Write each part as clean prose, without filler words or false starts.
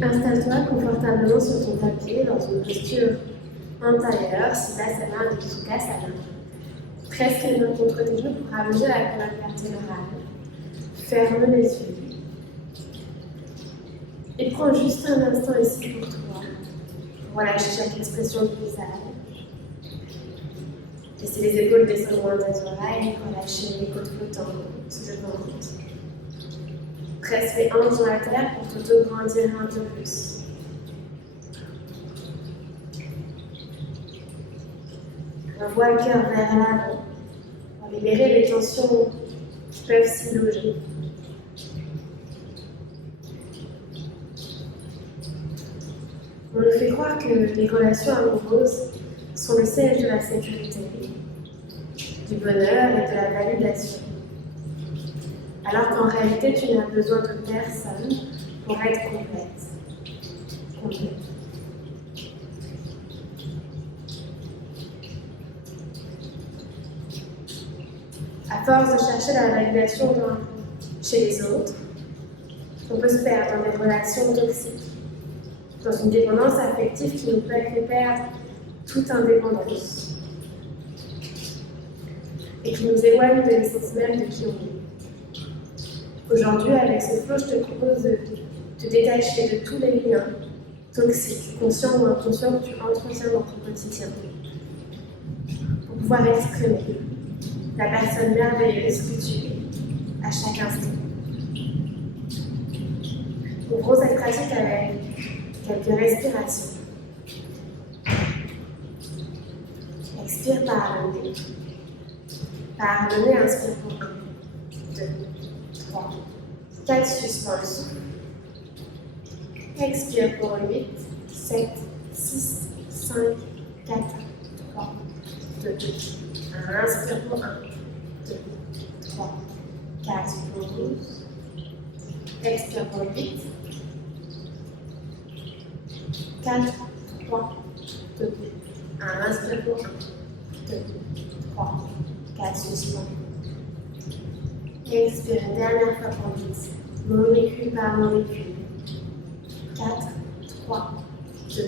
Installe-toi confortablement sur ton tapis dans une posture antérieure, Siddhasana ou Sukhasana. Presse les mains contre tes genoux pour allonger la colonne vertébrale. Ferme les yeux. Et prends juste un instant ici pour toi, pour relâcher chaque expression du visage. Laissez les épaules descendre loin des oreilles, relâchez les côtes flottantes sous le ventre. Presse les hanches dans la terre pour t'auto-grandir un peu plus. Envoie le cœur vers l'avant pour libérer les tensions qui peuvent s'y loger. On nous fait croire que les relations amoureuses sont le siège de la sécurité, du bonheur et de la validation. Alors qu'en réalité, tu n'as besoin de personne pour être complète. À force de chercher la validation chez les autres, on peut se perdre dans des relations toxiques, dans une dépendance affective qui nous fait perdre toute indépendance et qui nous éloigne de l'essence même de qui on est. Aujourd'hui, avec ce flow, je te propose de te détacher de tous les liens toxiques, conscients ou inconscients, que tu entretiens dans ton quotidien, pour pouvoir exprimer la personne merveilleuse que tu es à chaque instant. Ouvrons cette pratique avec quelques respirations. Expire par le nez. Par le nez, inspire pour 1, 2, 3, 4, suspends le souffle. Expire pour 8, 7, 6, 5, 4, 3, 2, 1. Inspire pour 1, 2, 3, 4 pour 12. Expire pour 8, 4, 3, 2, 1. Inspire pour 1, 2, 3, 4, suspends. Expire une dernière fois pour 10. Molécule par molécule. 4, 3, 2,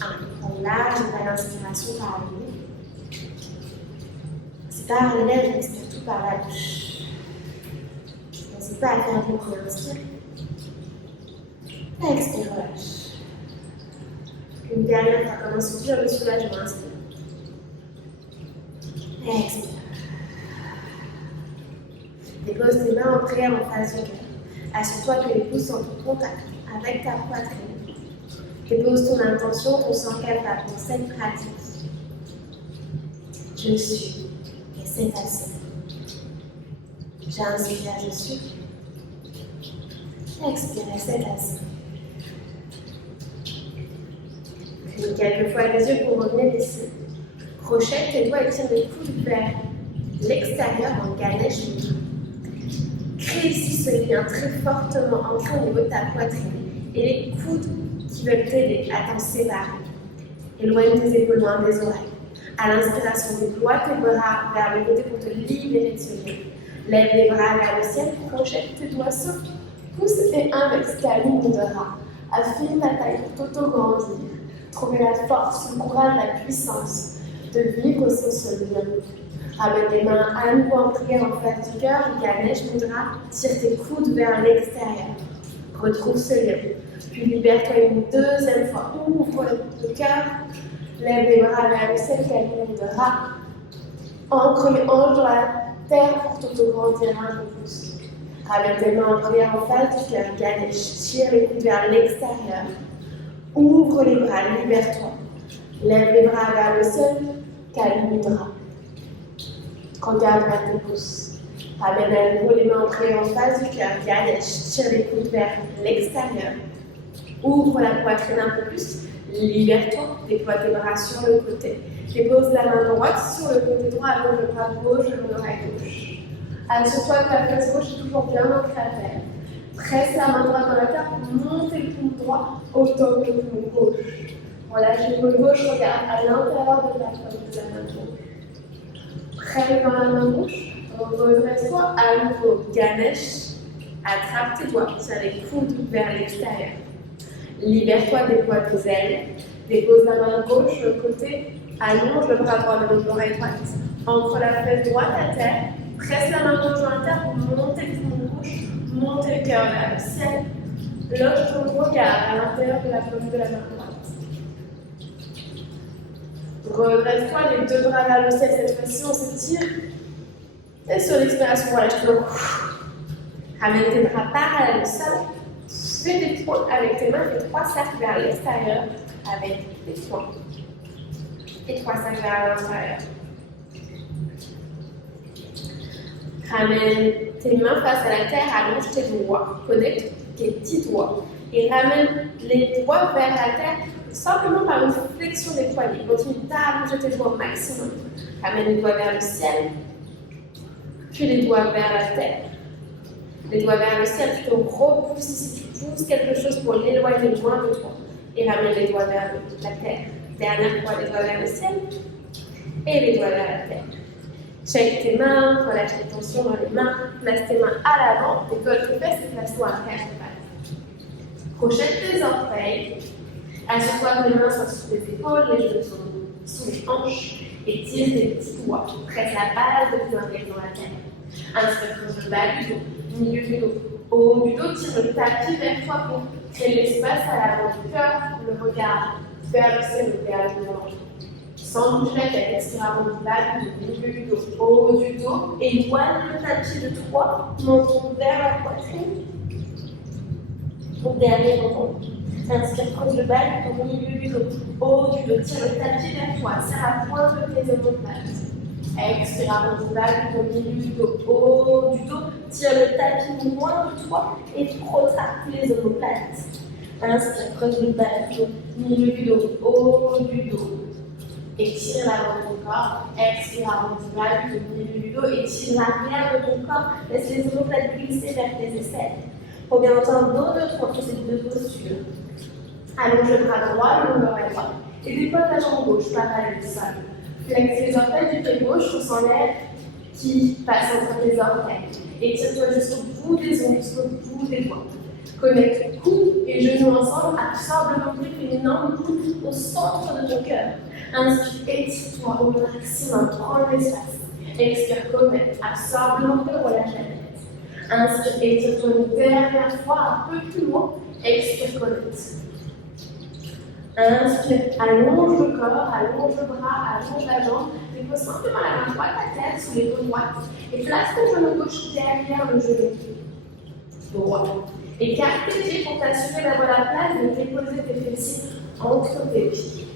1. On lâche à l'inspiration par le nez. C'est par les lèvres, expire tout par la bouche. N'hésite pas à faire du bruit, inspire. Expire, relâche. Une dernière fois, comme un soupir de soulagement, inspire. Expire. Dépose tes mains en prière en face du cœur. Assure-toi que les pouces sont en contact avec ta poitrine. Dépose ton intention, ton sang capable dans cette pratique. Je suis, et c'est assez. J'inspire, je suis. Expire, et c'est assez. Puis quelques fois les yeux pour revenir ici. Crochette tes doigts et tire les coudes vers l'extérieur en Ganesh Mudra. Crée ici ce lien très fortement ancré au niveau de ta poitrine et les coudes qui veulent t'aider à t'en séparer. Éloigne tes épaules loin des oreilles. À l'inspiration, déploie tes bras vers le côté pour te libérer de ce lien. Lève les bras vers le ciel, projette tes doigts sur pouce et index, Kali Mudra. Affine ta taille pour t'auto-grandir. Trouver la force, le courage, la puissance de vivre sans ce lien. Ramène les mains à nouveau en prière en face du cœur. Ganesh Mudra, tire tes coudes vers l'extérieur. Retrouve ce lien. Puis libère-toi une deuxième fois. Ouvre le cœur. Lève les bras vers le ciel. Kali Mudra. Ancre les hanches dans la terre pour t'auto-grandir un peu plus. Ramène tes mains en prière en face du cœur. Ganesh, tire les coudes vers l'extérieur. Ouvre les bras, libère-toi. Lève les bras vers le ciel. Kali Mudra. Regarde vers tes pouces. Ramène à nouveau les mains en prière en face du cœur. Ganesh, tire les coudes vers l'extérieur. Ouvre la poitrine un peu plus. Libère-toi. Déploie tes bras sur le côté. Dépose la main droite sur le côté droit, allonge le bras gauche, le l'oreille gauche. Assure-toi que ta face gauche est toujours bien ancrée à terre. Presse la main droite dans la terre pour monter le pouce droit autour du pouce gauche. Relâche l'épaule gauche, regarde à l'intérieur de la pomme de la main gauche. Près dans la main gauche, redresse-toi à nouveau. Ganesh, attrape tes doigts, tire les coudes vers l'extérieur. Libère-toi des poids des ailes. Dépose la main gauche sur le côté. Allonge le bras droit de l'oreille droite. Ancre la fesse droite à terre. Presse la main gauche dans la terre pour monter le front gauche. Montez le cœur vers le ciel. Loge ton regard à l'intérieur de la paume de la main droite. Redresse-toi les deux bras vers le ciel. Cette fois-ci, on s'étire. Et sur l'expiration, relâche le cou. Ramène tes bras parallèles au sol. Fais des points avec tes mains. Fais 3 cercles vers l'extérieur avec les points. Et 3 cercles vers l'intérieur. Ramène tes mains face à la terre, allonge tes doigts, connecte tes petits doigts et ramène les doigts vers la terre simplement par une flexion des poignets. Continue d'allonger tes doigts au maximum. Ramène les doigts vers le ciel, puis les doigts vers la terre. Les doigts vers le ciel, tu te repousses ici, tu pousses quelque chose pour l'éloigner loin de toi et ramène les doigts vers la terre. Dernière fois, les doigts vers le ciel et les doigts vers la terre. Check tes mains, relâche les tensions dans les mains, place tes mains à l'avant, décolle tes fesses et place-toi à quatre pattes. Crochette tes orteils, assure-toi que les mains soient sous tes épaules, les genoux sont sous les hanches et tire tes petits doigts. Presse la base de tes orteils dans la terre. Inspire, creuse le bas du dos, milieu du dos. Au haut du dos, tire le tapis vers toi pour créer l'espace à l'avant du cœur, le regard vers le ciel ou vers le ventre. Sans bouger la tête, expire avant du bas du dos, milieu du dos, au haut du dos, éloigne le tapis de toi, menton vers la poitrine. Au dernier menton. Inspire, creuse le bas du dos, milieu du dos, au haut du dos, tire le tapis vers toi, serre la pointe de tes omoplates. Expire avant du bas du dos, milieu du dos, au haut du dos, tire le tapis loin de toi et protracte les omoplates. Inspire, creuse le bas du dos, milieu du dos, haut du dos. Étire l'avant de ton corps, expire avant du bas du dos, milieu du dos, étire l'arrière de ton corps, laisse les omoplates glisser vers tes aisselles. Reviens dans un dos neutre entre ces deux postures. Allonge le bras droit, le l'oreille droite, et dépose la jambe gauche, parallèle au sol. Flexe les orteils du pied gauche, on sent l'air qui passe entre tes orteils. Étire-toi jusqu'au bout des ongles, jusqu'au bout des doigts. Connecte cou et genoux ensemble, absorbe le nombril, fais une énorme boule au centre de ton cœur. Inspire, étire-toi au maximum, prends l'espace. Expire, connecte, absorbe le nombril, relâche la tête. Inspire, étire-toi une dernière fois, un peu plus loin. Expire, connecte. Inspire, allonge le corps, allonge le bras, allonge la jambe. Dépose simplement la main droite à terre sur l'épaule droite et place ton genou gauche derrière le genou droit. Écarte tes pieds pour t'assurer d'avoir la place de déposer tes fessiers entre tes pieds.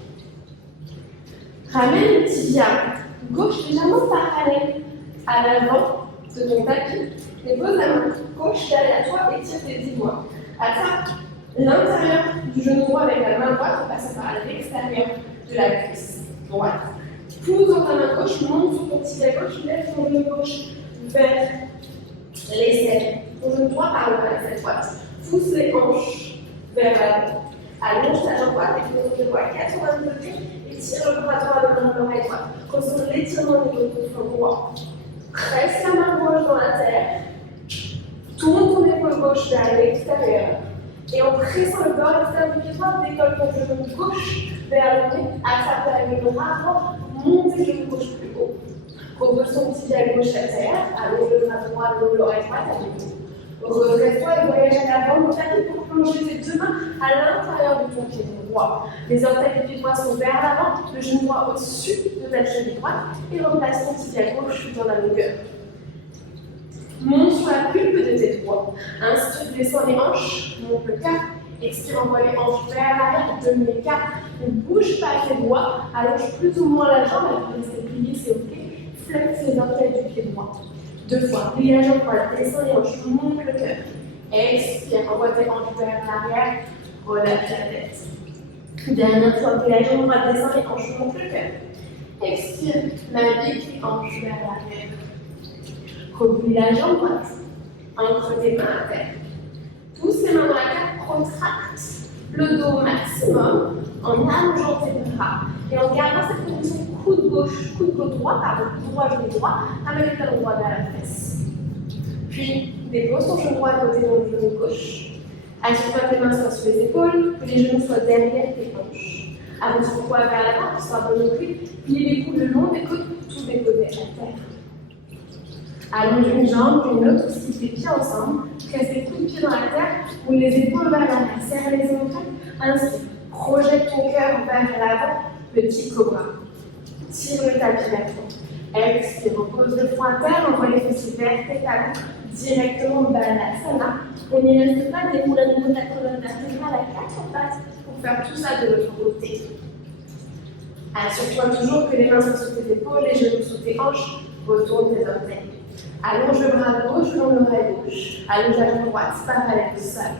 Ramène le tibia gauche légèrement parallèle à l'avant de ton tapis. Dépose la main gauche derrière toi et tire tes 10 doigts. Attrape l'intérieur du genou droit avec la main droite en passant par l'extérieur de la cuisse droite. Pousse dans ta main gauche, monte sur ton tibia gauche, lève ton genou gauche vers l'aisselle. Ton genou droit par le bas cette fois. Pousse les hanches vers l'avant. Allonge ta jambe droite et ton genou droit à 90 degrés et tire le bras droit le long de l'oreille droite. Ressens l'étirement de ton front droit. Presse la main gauche dans la terre. Tourne ton épaule gauche vers l'extérieur. Et en pressant le corps extérieur du pied droit, décolle ton genou gauche vers le nez, attrape avec le bras droit, monte le genou gauche plus haut. Repose ton tibia gauche à terre, allonge le bras droit, l'oreille droite à nouveau. Redresse-toi et voyage à l'avant de ta tête pour plonger tes deux mains à l'intérieur de ton pied droit. Les orteils du pied droit sont vers l'avant, le genou droit au-dessus de ta cheville droite et replace ton tibia gauche dans la longueur. Monte sur la pulpe de tes doigts. Inspire, descends les hanches, monte le cap. Expire, envoie les hanches vers l'arrière, demi-cap. Ne bouge pas tes doigts, allonge plus ou moins la jambe, elle peut rester pliée, c'est ok. Flexe les orteils du pied droit. 2 fois, plie la jambe droite, descends les hanches, monte le cœur. Expire, envoie tes hanches vers l'arrière, relâche la tête. Dernière fois, plie la jambe droite, descends les hanches, monte le cœur. Expire, navigue les hanches vers l'arrière. Replie la jambe droite, ancre tes mains à terre. Pousse tes mains dans la carte, contracte le dos au maximum en allongeant tes bras et en gardant cette position coude gauche, coude droit, coude droit, genou droit, ramène le talon droit vers la fesse. Puis dépose ton genou droit à côté de ton genou gauche. Assure-toi que tes mains soient sous les épaules, que les genoux soient derrière tes hanches. Avance ton poids vers l'avant, que ce soit bon au cul, plie les coudes le long des côtes, tout déposer à terre. Allonge une jambe, une autre, stie les pieds ensemble, presse les coups de pied dans la terre, ou les épaules vers l'arrière, serre les omoplates, ainsi. Projette ton cœur vers l'avant, petit cobra. Tire le tapis vers toi. Expire, repose le front à terre, envoie les fessiers vers tes talons, directement Balasana. On n'y reste pas, déroule à nouveau ta colonne vertébrale à 4 pattes pour faire tout ça de l'autre côté. Assure-toi toujours que les mains sont sous tes épaules, les genoux sous tes hanches, retourne tes orteils. Allonge le bras gauche, long l'oreille gauche. Allonge la jambe droite, parallèle au sol.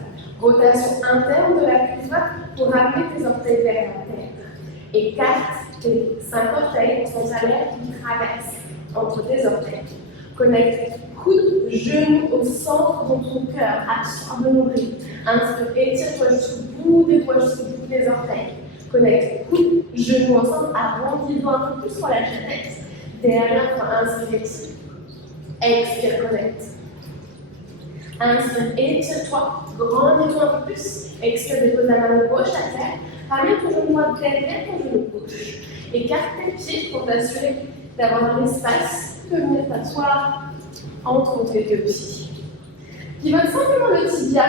Rotation interne de la cuisse droite pour ramener tes orteils vers la terre. Écarte tes 5 orteils pour ton salaire qui traverse entre tes orteils. Connecte coude, genou au centre de ton cœur. Absorbe le nombril. Inspire, étire-toi jusqu'au bout des doigts, jusqu'au bout des orteils. Connecte coude, genou ensemble. Arrondis le doigt un peu plus, relâche la tête. Dernière fois, inspire, étire. Expire, connecte. Inspire, étire-toi. Grandis-toi un peu plus. Expire, dépose la main gauche à terre. Ramène ton genou droit derrière ton genou gauche. Écarte tes pieds pour t'assurer d'avoir l'espace de venir t'asseoir entre tes deux pieds. Pivote simplement le tibia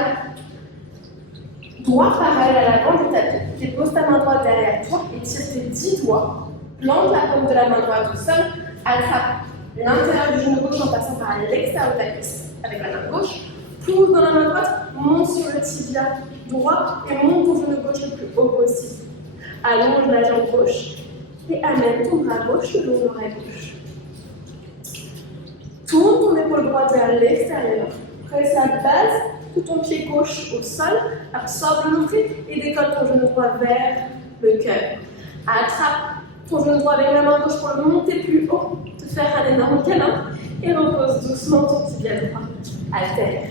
droit parallèle à l'avant du tapis. Dépose ta main droite derrière toi et tire tes 10 doigts. Plante la paume de la main droite au sol. Attrape l'intérieur du genou gauche en passant par l'extérieur de ta cuisse avec la main gauche. Pousse dans la main droite, monte sur le tibia droit et monte ton genou gauche le plus haut possible. Allonge la jambe gauche et amène ton bras gauche le long de l'oreille gauche. Tourne ton épaule droite vers l'extérieur. Presse la base de ton pied gauche au sol. Absorbe le nombril et décolle ton genou droit vers le cœur. Attrape ton genou droit avec la main gauche pour le monter plus haut, te faire un énorme câlin et repose doucement ton tibia droit à terre.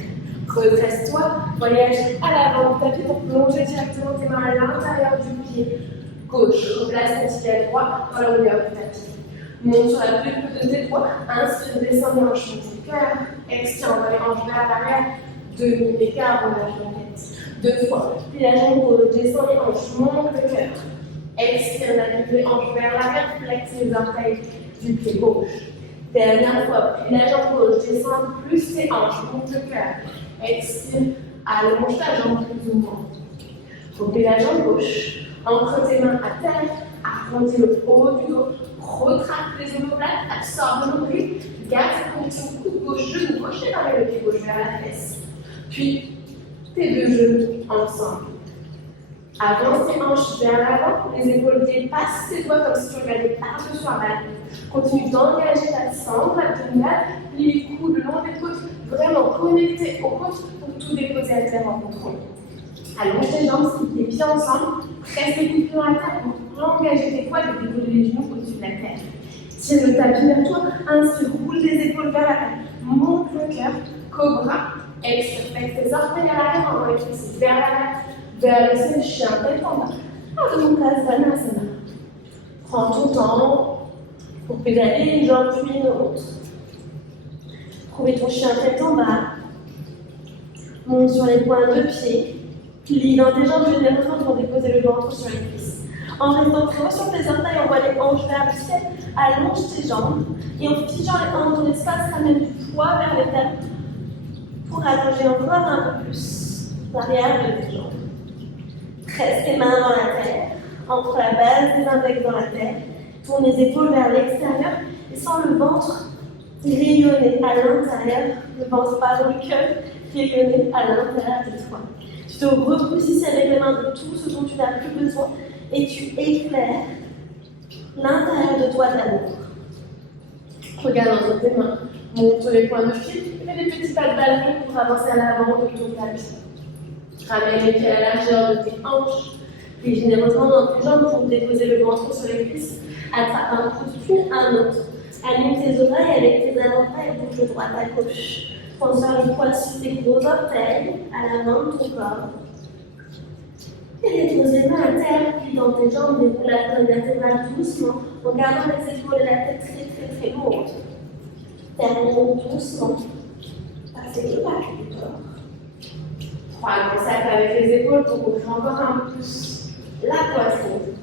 Redresse-toi, voyage à l'avant du tapis pour plonger directement tes mains à l'intérieur du pied gauche. Replace ton tibia droit dans la longueur du tapis. Monte sur la pulpe de tes doigts, inspire, descends les hanches sur ton cœur, expire, envoie les hanches vers l'arrière, demi-écart, relâche la tête. 2 fois, puis la jambe gauche, descends les hanches, monte le cœur. Expire, navigue les hanches vers l'arrière, flexe les orteils du pied gauche. Dernière fois, puis la jambe gauche, descends plus tes hanches, monte le cœur. Expire, allonge ta jambe plus ou moins. Replie la jambe gauche, ancre tes mains à terre, arrondis le haut du dos, retraque les omoplates, absorbe le nombril, garde cette connexion coude gauche, genou gauche et ramène le pied gauche vers la fesse. Puis, tes 2 genoux ensemble. Avance tes hanches vers l'avant, les épaules dépassent tes doigts comme si tu regardais par-dessus un ballon. Continue d'engager ta sangle abdominale, plie les coudes le long des côtes, vraiment connecté aux côtes pour tout déposer à terre en contrôle. Allonge tes jambes, scie tes pieds ensemble, presse les coups de pied dans la terre pour engager tes poids et déposer les genoux au-dessus de la terre. Tire le tapis vers toi, inspire, roule les épaules vers la terre, monte le cœur, cobra, expire, flexe tes orteils à l'arrière, envoie les fessiers vers l'arrière, vers le sol, chien, tête en bas. Adho-Mukha-Svanasana. Prends ton temps pour pédaler une jambe puis une autre. Trouvez ton chien tête en bas. Monte sur les pointes de pied. Plie dans tes jambes généreusement pour déposer le ventre sur les cuisses. En restant très haut sur tes orteils, envoie les hanches vers le ciel. Allonge tes jambes. Et en figeant les hanches dans l'espace, ramène du poids vers les talons pour allonger encore un peu plus l'arrière de tes jambes. Presse tes mains dans la terre, entre la base des index dans la terre, tourne les épaules vers l'extérieur et sens le ventre rayonner à l'intérieur, le ventre par le cœur rayonner à l'intérieur de toi. Tu te repositionnes avec les mains de tout ce dont tu n'as plus besoin et tu éclaires l'intérieur de toi d'amour. Regarde dans tes mains, monte les points de pied, fais des petits pas de ballon pour avancer à l'avant de ton tapis. Ramène les pieds à la largeur de tes hanches, puis généreusement dans tes jambes pour déposer le ventre sur les cuisses. Attrape un coude puis un autre. Aligne tes oreilles avec tes avant-bras et bouge de droite à gauche. Transfère le poids sur tes gros orteils à l'avant de ton corps. Et dépose les mains à terre, puis dans tes jambes, déroule la colonne vertébrale doucement, en gardant les épaules et la tête très lourde. Termine doucement. Passez le bas du corps. Crois le cercle avec les épaules pour ouvrir encore un peu plus la poitrine.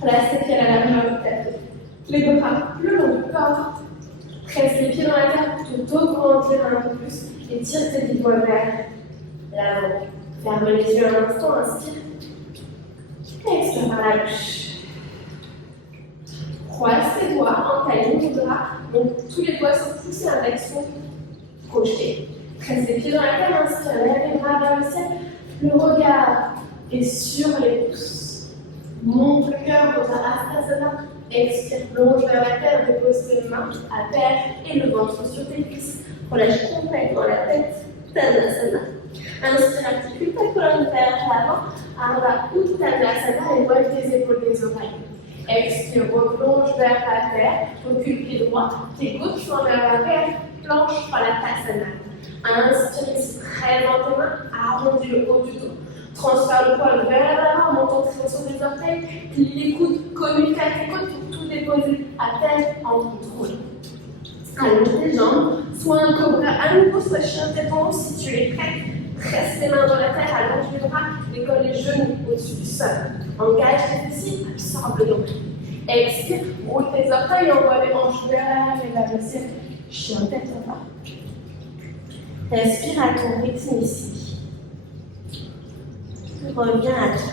Place tes pieds à la largeur du tapis. Les bras le long du corps. Presse les pieds dans la terre pour t'augrandir un peu plus et tire tes petits doigts vers l'avant. Ferme les yeux un instant, inspire. Expire par la bouche. Croise tes doigts, entaille les bras. Donc tous les doigts sont poussés en direction projetée. Presse les pieds dans la terre, inspire, lève les bras vers le ciel. Le regard est sur les pouces. Monte le cœur dans un Astasana. Expire, plonge vers la terre, dépose tes mains à terre et le ventre sur tes cuisses. Relâche complètement la tête, Tadasana. Inspire, articule ta colonne vers l'avant, Ardha Uttanasana et voile tes épaules des oreilles. Expire, replonge vers la terre, recule pied droit, pied gauche sont vers la terre, planche par la Tasana. Inspire ici, près dans tes mains, arrondis le haut du dos. Transfère le poil vers l'avant, monte en traîneau sur les orteils, plie les coudes, communique avec les côtes pour tout déposer à terre en contrôle. Allonge les jambes, soit un cobra à nouveau, soit chien tête en haut si tu es prêt. Presse les mains dans la terre, allonge les bras, décolle les genoux au-dessus du sol. Engage tes fessiers, absorbe le nombril. Expire, roule tes orteils, envoie les hanches vers le ciel. Chien tête en bas. Respire à ton rythme ici. Reviens à toi.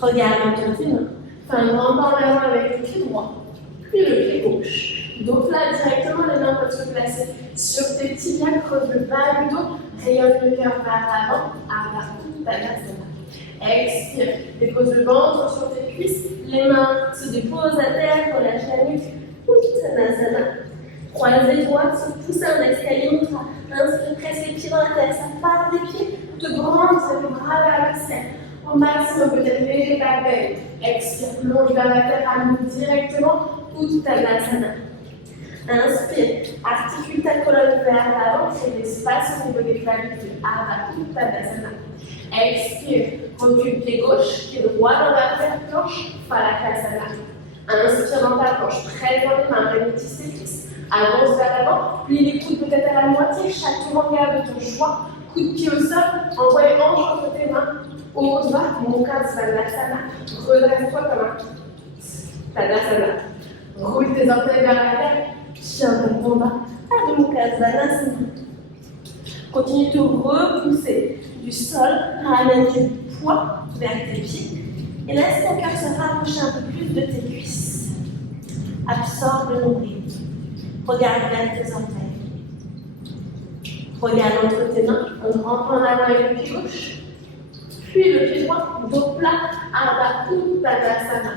Regarde entre tes mains. Fais un grand pas en avant avec le pied droit, puis le pied gauche. Dos plat directement, les mains peuvent se placer sur tes tibias, creuse le bas du dos, rayonne le cœur vers l'avant, Ardha Uttanasana. Expire, dépose le ventre sur tes cuisses, les mains se déposent à terre, relâche la nuque, Uttanasana. Croise les doigts, se pousse un escalier mudra. Inspire, presse les pieds dans la terre, ça part des pieds, te grandir les bras vers le ciel. Au maximum, peut-être léger ta peine. Expire, plonge vers la terre, à nous directement, Uttanasana. Inspire, articule ta colonne vers l'avant, crée l'espace au niveau des clavicules, Ardha Uttanasana. Expire, recule pied gauche, pied droit dans la terre, planche, Phalakasana. Inspire dans ta planche, près dans les mains, réunissez tes cuisses. Avance vers l'avant, plie les coudes peut-être à la moitié, chaque regard de ton choix. Coup de pied au sol, envoie les hanches entre tes mains. Au bas, Mukha Svanasana. Redresse-toi comme un Tadasana. Roule tes orteils vers la terre. Chien de combat. Adho Mukha Svanasana. Continue de te repousser du sol. Ramène du poids vers tes pieds. Et laisse ton cœur se rapprocher un peu plus de tes cuisses. Absorbe le nombril. Regarde vers tes orteils. Regarde entre tes mains, un grand pas en avant avec le pied gauche. Puis le pied droit, dos plat, Ardha Uttanasana.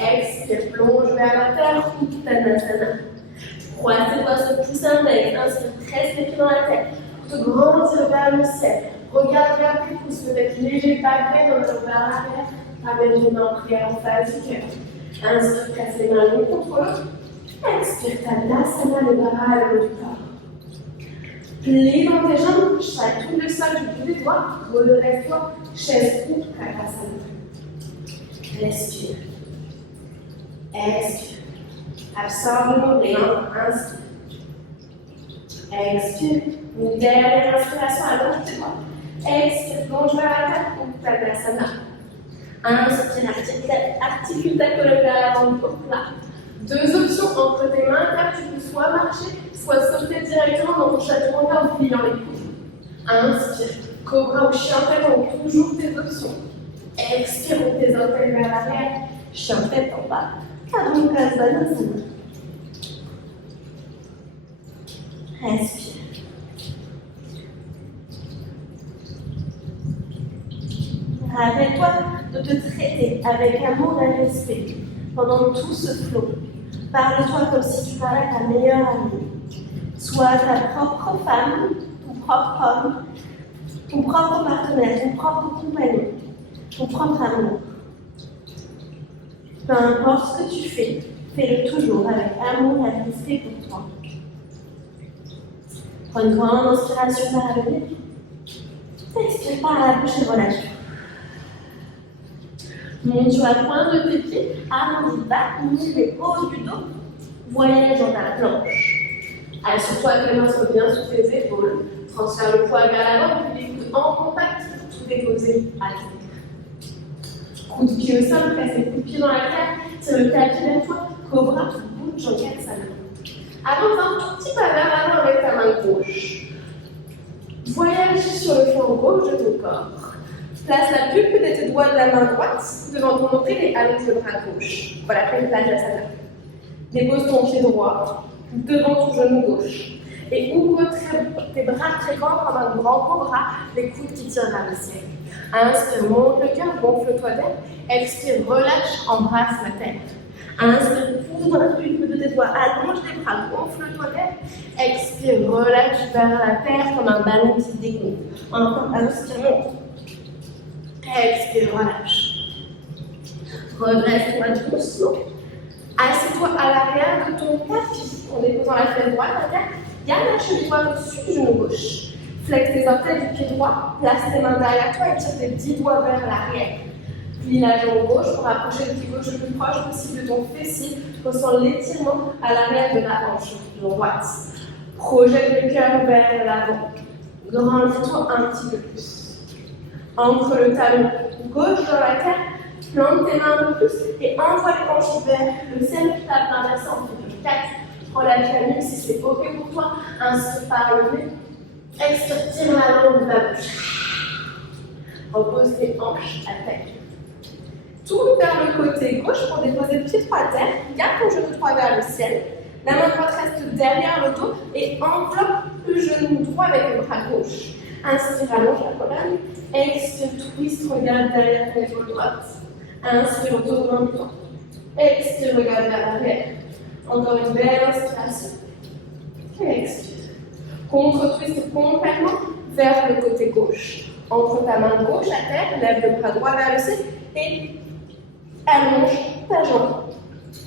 Expire, plonge vers la terre, Uttanasana. Croise tes doigts, se pousse un bec. Inspire, presse les pieds dans la terre. Pour te grandir vers le ciel. Regarde vers tes pouces, peut-être léger, pas près, dans le vers l'arrière. Amène les mains en prière en face du cœur. Inspire, presse les mains l'une contre l'autre. Expire, Tadasana, les bras à le haut du corps. Plie dans tes jambes, cheval tout le sol du bout des doigts, redresse-toi, chaise ou Tadasana. Respire. Expire. Absorbe le nombril. Inspire. Expire. Une dernière inspiration, allonge tes doigts. Expire, plonge vers la terre ou Tadasana. Inspire, articule ta colonne vers l'avant, dos plat. Deux options entre tes mains, car tu peux soit marcher, soit sauter directement dans ton chaton en pliant les coudes. Inspire, cobra ou chien tête ont toujours tes options. Expire, ouvre tes orteils vers l'arrière, chien tête en bas. Adho Mukha Svanasana. Respire. Rappelle-toi de te traiter avec amour et respect pendant tout ce flot. Parle-toi comme si tu parlais à ta meilleure amie. Sois ta propre femme, ton propre homme, ton propre partenaire, ton propre compagnon, ton propre amour. Peu importe ce que tu fais, fais-le toujours avec amour et respect pour toi. Prends une grande inspiration par le nez. Expire par la bouche et relâche. Monte sur la pointe de tes pieds, arrondis bas, mets les hauts du dos, voyage dans ta planche. Assure-toi que les mains soient bien sous tes épaules. Transfère le poids vers l'avant, puis les coudes en contact, tout déposer à terre. Coup de pied au sol, presse les coups de pied dans la terre, tire le tapis vers toi, cobra, bouge en 4 salons. Avance un tout petit pas vers l'avant avec ta main gauche. Voyage sur le flanc gauche de ton corps. Place la pulpe de tes doigts de la main droite devant ton nombril et allonge le bras gauche. Voilà, pleine place de la salle. Dépose ton pied droit devant ton genou gauche. Et ouvre tes bras très grands comme un grand cobra, les coudes qui tirent vers le ciel. Inspire, monte le cœur, gonfle-toi d'air. Expire, relâche, embrasse la terre. Inspire, ouvre la pulpe de tes doigts, allonge les bras, gonfle-toi d'air. Expire, relâche vers la terre comme un ballon qui dégonfle. Encore, inspire, monte. Expire, relâche. Redresse-toi doucement. Assieds-toi à l'arrière de ton tapis en déposant la fesse droite à terre. Ganache le doigt au-dessus du genou gauche. Flexe tes orteils du pied droit, place tes mains derrière toi et tire tes 10 doigts vers l'arrière. Plie la jambe gauche pour rapprocher le pied gauche le plus proche possible de ton fessier. Ressens l'étirement à l'arrière de la hanche droite. Projette le cœur vers l'avant. Grandis-toi un petit peu plus. Ancre le talon gauche dans la terre. Plante tes mains un peu plus et envoie les hanches vers le ciel. Tape l'inverse en fait 4. Relâche la nuque si c'est OK pour toi. Inspire par le nez. Expire, tire la langue de la bouche. Repose tes hanches à terre. Tourne vers le côté gauche pour déposer le pied droit à terre. Garde ton genou droit vers le ciel. La main droite reste derrière le dos et enveloppe le genou droit avec le bras gauche. Inspire, allonge la colonne. Expire, twist, regarde derrière ton épaule droite. Inspire, tourne-toi. Expire, regarde vers l'arrière. Encore une belle inspiration. Expire. Contre-twist complètement vers le côté gauche. Entre ta main gauche à terre, lève le bras droit vers le ciel et allonge ta jambe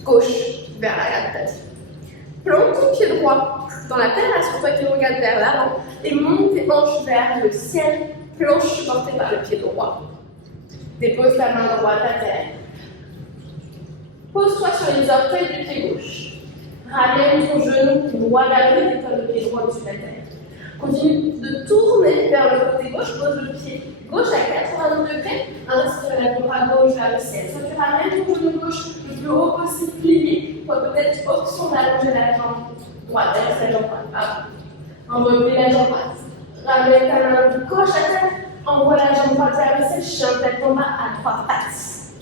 gauche vers l'arrière de ta tête. Plante ton pied droit dans la terre, assure-toi qu'il regarde vers l'avant et monte tes hanches vers le ciel, planche supportée par le pied droit. Dépose ta main droite à terre. Pose-toi sur les orteils du pied gauche. Ramène ton genou droit vers le et le pied droit au-dessus de la terre. Continue de tourner vers le côté gauche, pose le pied gauche à 90 degrés. Inspire le bras gauche vers le ciel. Soit tu ramènes ton genou gauche le plus haut possible, plié. Soit peut-être option d'allonger la jambe droite, la jambe droite. Enlevez la jambe droite. Ramène ta main gauche à terre. Envoie la jambe droite vers le ciel. Chien tête en bas à 3 pattes.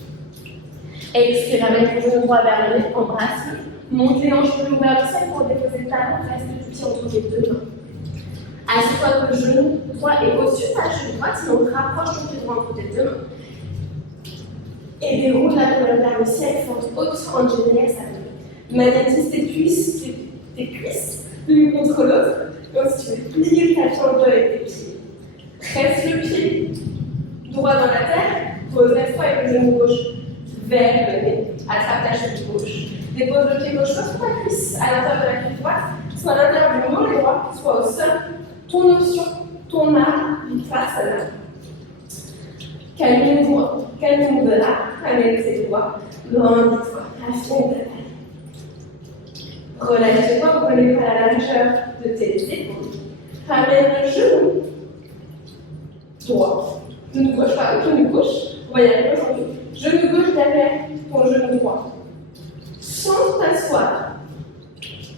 Expire, ramène ton genou droit vers le nez. Embrasse-le. Monte les hanches plus vers le ciel pour déposer le talon. Reste le pied entre les deux mains. Assieds-toi que le genou droit est au-dessus de ta cheville droite, sinon rapproche ton pied droit entre tes deux mains. Et déroule la colonne vers le ciel, force haute en général, ça magnétise tes cuisses, l'une contre l'autre. Donc si tu veux plier le tapis en deux avec tes pieds. Presse le pied droit dans la terre, redresse-toi avec le genou gauche vers le nez, attrape ta cheville gauche. Dépose le pied gauche soit sur ta cuisse, à l'intérieur de la cuisse droite, soit à l'intérieur du mollet droit, soit au sol. Ton option, ton arme, face à l'âme. Calme-nous de là, ramène tes doigts, grandis-toi, affine ta taille. Relâche tes doigts, relève à la largeur de tes épaules. Ramène le genou droit. Genou gauche, pardon, genou gauche. Voyage aujourd'hui. Genou gauche derrière ton genou droit. Sans t'asseoir.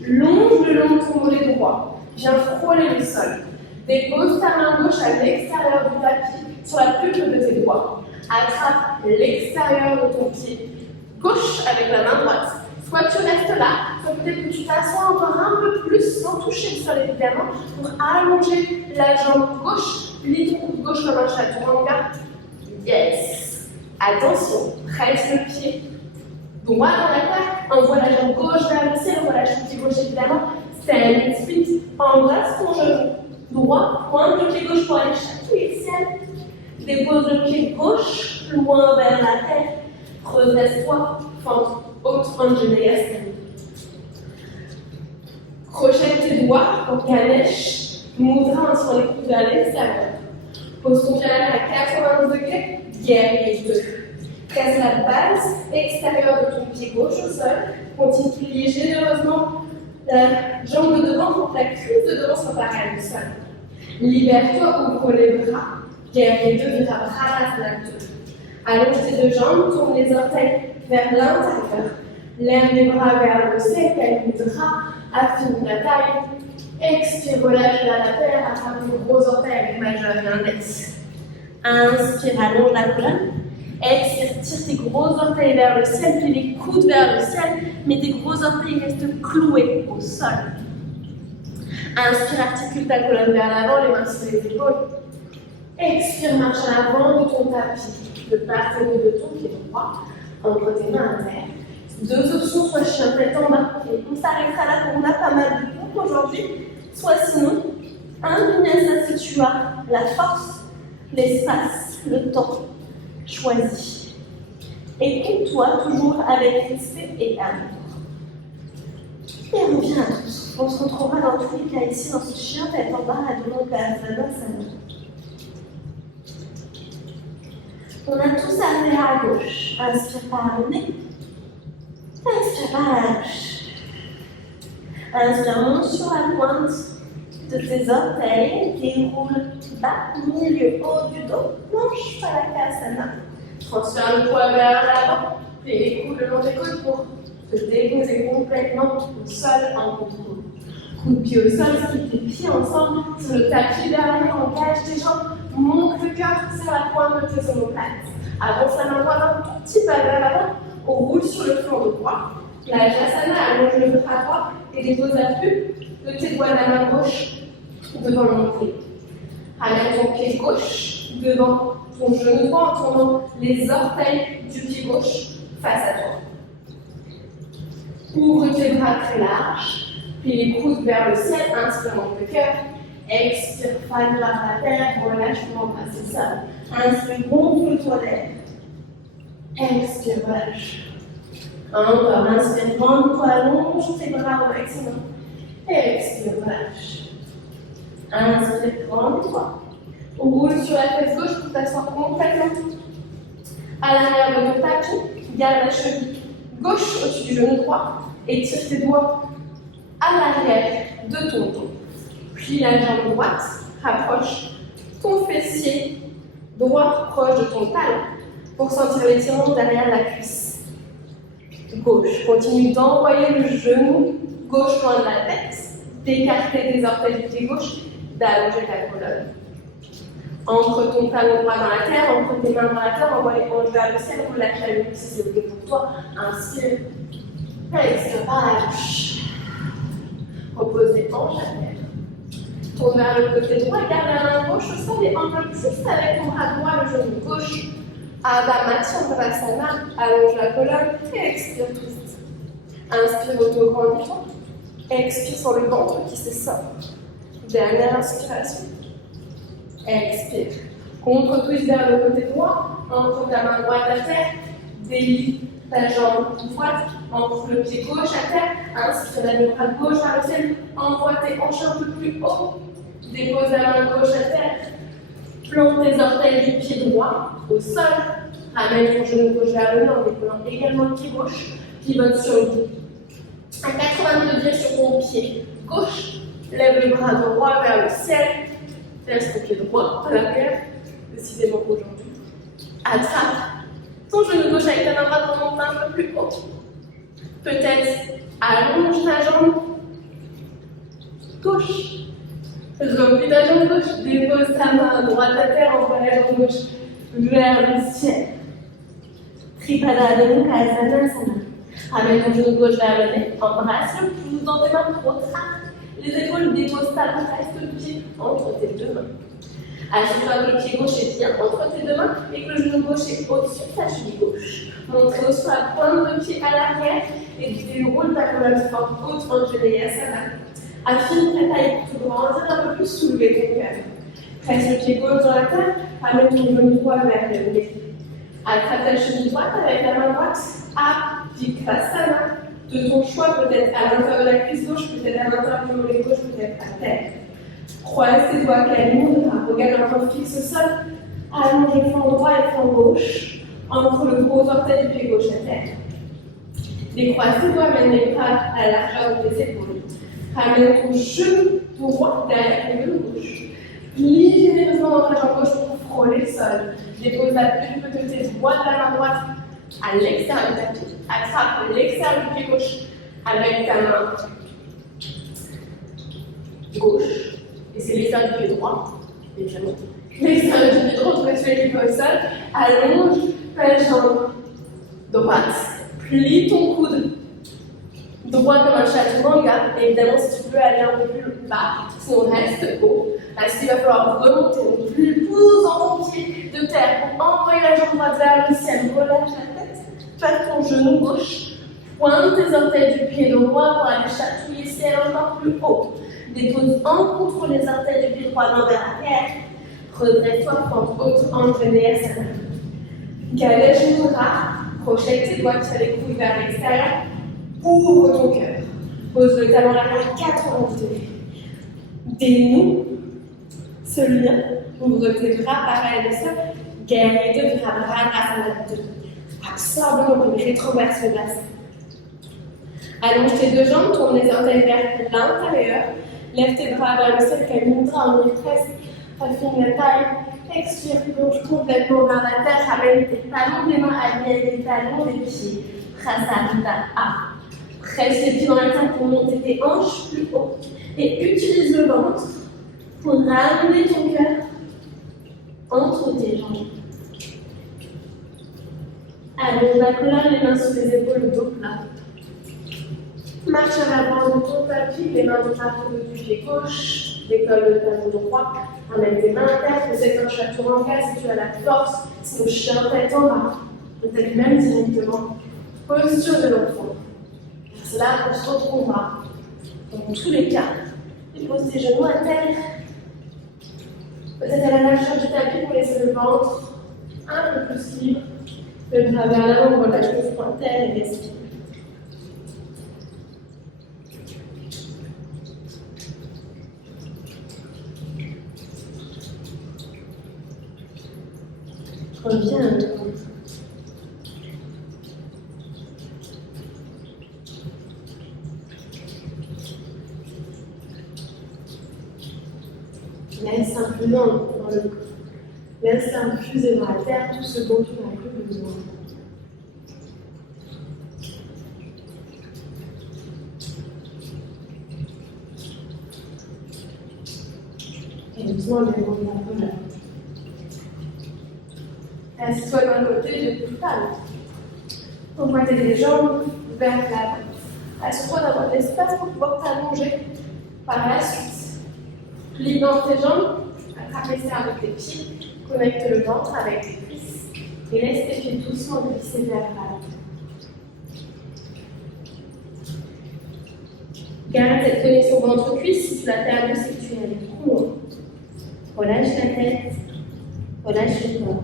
Longe le long de ton mollet droit. Viens frôler le sol. Dépose ta main gauche à l'extérieur du tapis sur la pulpe de tes doigts. Attrape l'extérieur de ton pied gauche avec la main droite. Soit tu restes là, soit peut-être que tu t'assois encore un peu plus sans toucher le sol évidemment pour allonger la jambe gauche, plie ton coude gauche comme un chaton en garde. Yes! Attention, presse le pied droit dans la terre, envoie la jambe gauche vers le ciel, relâche le pied gauche évidemment. Stand split, embrasse ton genou droit, pointe le pied gauche pour aller chatouiller le ciel. Dépose le pied gauche loin vers la terre. Redresse-toi, fente haute en général. Crochette tes doigts pour Ganesh, mudra sur les coudes vers l'extérieur. Pose ton pied à 90 degrés, guerrier 2. Presse la base extérieure de ton pied gauche au sol. Continue de plier généreusement La jambe de devant pour que la cuisse de devant soit parallèle au sol. Libère-toi, ouvre les bras. Guerrier 2, Virabhadrasana 2. Allonge tes deux jambes, tourne les orteils vers l'intérieur. Lève les bras vers le ciel, calme les bras, affine la taille. Expire, relâche vers la terre, attrape les gros orteils avec majeur et index. Inspire, allonge la colonne. Expire, tire tes gros orteils vers le ciel, puis les coudes vers le ciel, mais tes gros orteils restent cloués au sol. Inspire, articule ta colonne vers l'avant, les mains sur les épaules. Expire, marche à l'avant de ton tapis, de part et d'autre de ton pied droit, entre tes mains à terre. Deux options, soit chien tête en bas, et on s'arrêtera là quand on a pas mal de pompes aujourd'hui, soit sinon, un vinyasa si tu as la force, l'espace, le temps choisi. Et compte-toi toujours avec respect et amour. Et reviens à tous. On se retrouvera dans tous les cas ici, dans ce chien tête en bas, à Dhanurasana. On a tous amené à gauche. Inspire par le nez. Inspire par la bouche. Inspire, monte sur la pointe de tes orteils. Déroule bas, milieu, haut du dos. Planche Palakasana. Transfère le poids vers l'avant. Et les coudes le long des côtes pour te déposer complètement au sol en contrôle. Coup de pied au sol, skip tes pieds ensemble sur le tapis derrière, engage tes jambes, monte le cœur sur la pointe de tes omoplates. Avance la main droite un tout petit pas vers l'avant, on roule sur le flanc droit. La Jasana allonge le bras droit et dépose l'appui de tes doigts de la main gauche devant le nombril. Ramène ton pied gauche devant ton genou droit en tournant les orteils du pied gauche face à toi. Ouvre tes bras très larges, puis les coudes vers le ciel, inspire, monte le cœur. Expire, fan vers la terre, relâche pour embrasser le sol. Inspire, gonfle-toi d'air. Expire, relâche. Encore, inspire, rends-toi, allonge tes bras au maximum. Expire, relâche. Inspire, rends-toi. Roule sur la fesse gauche pour t'asseoir complètement à l'arrière de ton tapis. Garde la cheville gauche au-dessus du genou droit et tire tes doigts à l'arrière de ton dos. Plie la jambe droite, rapproche ton fessier droit proche de ton talon pour sentir l'étirement derrière la cuisse gauche. Continue d'envoyer le genou gauche loin de la tête, d'écarter tes orteils du pied gauche, d'allonger ta colonne. Entre ton talon droit dans la terre, entre tes mains dans la terre, envoie les hanches vers le ciel, relâche la nuque si c'est ok pour toi. Inspire, expire par la bouche. Repose les hanches à terre. Tourne vers le côté droit, garde la main gauche au sol et enveloppe juste avec ton bras droit le genou gauche. Adho Chandrasana, allonge la colonne et expire twist. Inspire auto-grandissement. Expire sur le ventre qui se sort. Dernière inspiration. Expire. Contre-twist vers le côté droit, entre ta main droite à terre, délie ta jambe droite, entre le pied gauche à terre, inspire le bras gauche vers le ciel, envoie tes hanches un peu plus haut, dépose la main gauche à terre, plante tes orteils du pied droit au sol, ramène ton genou gauche vers le nez en déployant également le pied gauche, pivote sur le dos. À 80 degrés sur ton pied gauche, lève le bras droit vers le ciel, laisse ton pied droit à l'arrière, décidément aujourd'hui. Attrape ton genou gauche avec ta main droite pour monter un peu plus haut. Peut-être allonge ta jambe gauche. Replie ta jambe gauche, dépose ta main droite à terre, envoie la jambe gauche vers le ciel. Tripada Dhanurasana. Ramène ton genou gauche vers le nez, embrasse le pouce dans tes mains, retrace les épaules, dépose ta main, reste le pied entre tes deux mains. Assure-toi que le pied gauche est bien entre tes deux mains et que le genou gauche est au-dessus de ta cheville gauche. Montrez sur la pointe de pied à l'arrière et déroule ta colonne forte haute en Janeyasana. Affine ta taille pour te grandir un peu plus, soulever ton cœur. Presse le pied gauche dans la terre, ramène ton genou droit vers le nez. Attrape ta cheville droite avec la main droite à Vikrasana. De ton choix, peut-être à l'intérieur de la cuisse gauche, peut-être à l'intérieur du mollet gauche, peut-être à terre. Croise tes doigts calmement, regarde un peu fixe au sol, allonge le flanc droit et le flanc gauche, entre le gros orteil du pied gauche à terre. Décroise tes doigts, mène les bras à la largeur de tes épaules. Ramène ton genou droit derrière ton genou gauche. Plie généreusement dans ta jambe gauche pour frôler le sol. Dépose la plume de tes doigts de la main droite à l'extérieur du tapis. Attrape l'extérieur du pied gauche avec ta main gauche. Et c'est l'extérieur du pied droit, évidemment. L'extérieur du pied droit, on peut tuer les pieds au sol. Allonge ta jambe droite. Plie ton coude droit comme un chat manga. Évidemment, si tu peux aller un peu plus bas, si on reste haut, parce qu'il va falloir remonter. Donc, plus pousse en ton pied de terre pour envoyer la jambe droite vers le ciel. Relâche la tête. Fais ton genou gauche. Pointe tes orteils du pied droit pour aller chatouiller le ciel encore plus haut. Dépose en contre les orteils du pied droit, main vers l'arrière. Redresse-toi, prends haute entre les sa main. Galet genou droit. Crochet tes doigts, tire les couilles vers l'extérieur. Ouvre ton cœur. Pose le talon arrière 90 degrés. Dénoue ce lien. Ouvre tes bras parallèles au sol. Guerrier de bras, bras grâce à l'abdomen. Absorbe l'ombre, rétroverse le bassin. Allonge tes deux jambes, tourne les orteils vers l'intérieur. Lève tes bras vers le sol, Mudra, on y presse. Affine la taille. Expire, plonge complètement vers la terre. Ramène tes talons des mains alignés avec les talons des pieds. Prasarita A. Presse les pieds dans la terre pour monter tes hanches plus haut. Et utilise le ventre pour ramener ton cœur entre tes jambes. Allonge la colonne, les mains sur les épaules, le dos plat. Marche à l'avant de ton tapis, les mains de partout du pied gauche, décolle le talon droit. Ramène tes mains à terre, fais un chapeau en cas si tu as la force, sinon chien tête en bas. Peut-être même directement. Posture de l'enfant. C'est là qu'on se retrouvera. Dans tous les cas, dépose tes genoux à terre. Peut-être à la largeur du tapis pour laisser le ventre un peu plus libre. Le bras vers l'avant, relâche le front à terre et respire. Reviens à toi. Laisse simplement dans le corps. Laisse infuser dans la terre tout ce dont tu n'as plus besoin. Et doucement, déroule la colonne. Assieds-toi d'un côté, de tout à l'autre. Envoie tes jambes vers l'avant. Assure-toi d'avoir de l'espace pour pouvoir t'allonger par la suite. Plie dans tes jambes, attrape les serres avec tes pieds, connecte le ventre avec tes cuisses et laisse tes pieds doucement glisser vers l'avant. Garde cette connexion ventre-cuisse si tu l'as perdu, c'est que tu es allé trop loin. Relâche la tête, relâche le corps.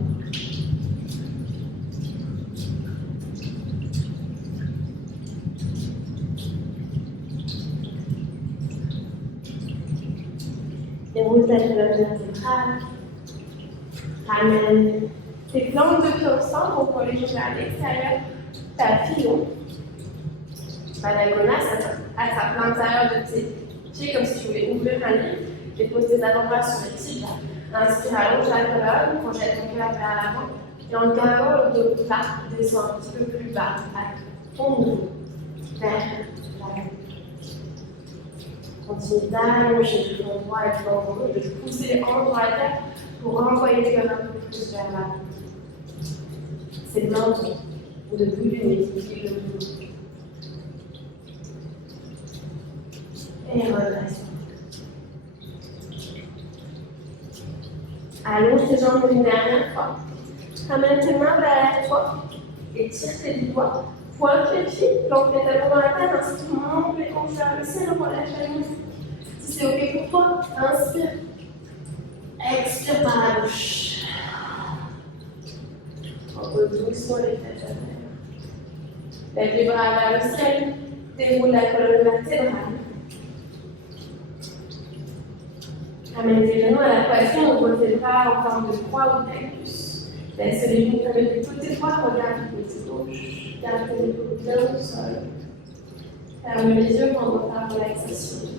Déroule ta colonne vertébrale. Ramène tes plantes de pied au centre pour les jambes vers l'extérieur. Tapis haut. Balagona, attrape l'intérieur de tes pieds comme si tu voulais ouvrir un livre. Dépose tes avant-bras sur les tiges. Inspire, allonge la colonne, projette ton cœur vers l'avant. Et en gardant le dos plat, descends un petit peu plus bas à ton dos vers l'avant. Continue d'allonger le flanc droit et le flanc gauche, de pousser les hanches dans la terre pour renvoyer le cœur un peu plus vers l'avant. C'est le menton ou le bout du nez qui est le dos. Et redresse. Allonge tes jambes une dernière fois. Ramène tes mains vers toi et tire tes doigts. Pointe les pieds, planque les talons dans la tête, ainsi tu montes les hanches vers le ciel, relâche la nuque. Si c'est ok pour toi, inspire. Expire par la bouche. Repose doucement les têtes à terre. Lève les bras vers le ciel, déroule la colonne vertébrale. Ramène tes genoux à la poitrine, ouvre tes bras en forme de croix ou cactus. Laisse les genoux comme du côté droit, regarde le côté gauche. Garde tes épaules bien au sol. Ferme les yeux quand on va faire relaxation.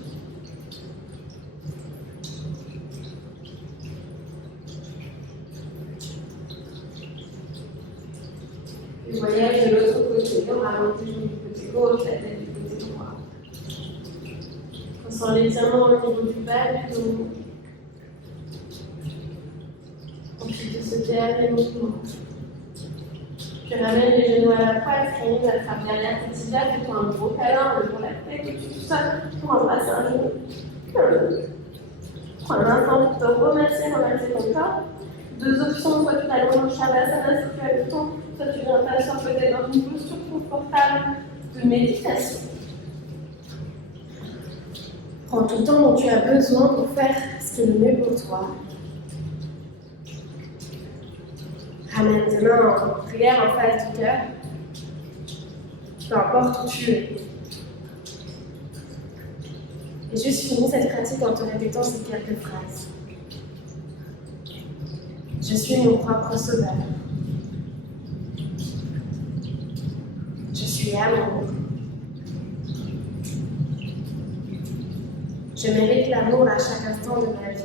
Le voyage de l'autre côté, on ralentit du côté gauche, la tête du côté droit. On sent l'étirement au niveau du bas du dos. Ensuite de ce dernier mouvement. Tu ramènes les genoux à la poitrine, attrape derrière tes tibias, fais-toi un gros câlin, le pour la tête, et tout ça, pour embrasser un genou. Prends un instant pour te remercier ton corps. Deux options, soit tu t'allonges en Shavasana si tu as le temps, soit tu viens t'asseoir peut-être dans une posture confortable de méditation. Prends tout le temps dont tu as besoin pour faire ce qui est le mieux pour toi. Ramène tes mains en prière en face du cœur, peu importe où tu es. Et juste finis cette pratique en te répétant ces quelques phrases. Je suis mon propre sauveur. Je suis amour. Je mérite l'amour à chaque instant de ma vie.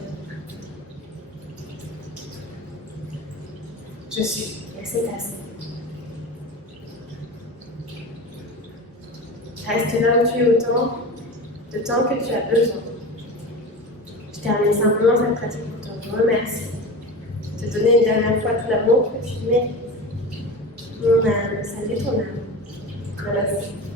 Je suis, et c'est assez. Reste là où tu es autant de temps que tu as besoin. Je termine simplement cette pratique pour te remercier. Te donner une dernière fois tout l'amour que tu mérites. Mon âme, salut ton âme. Namaste.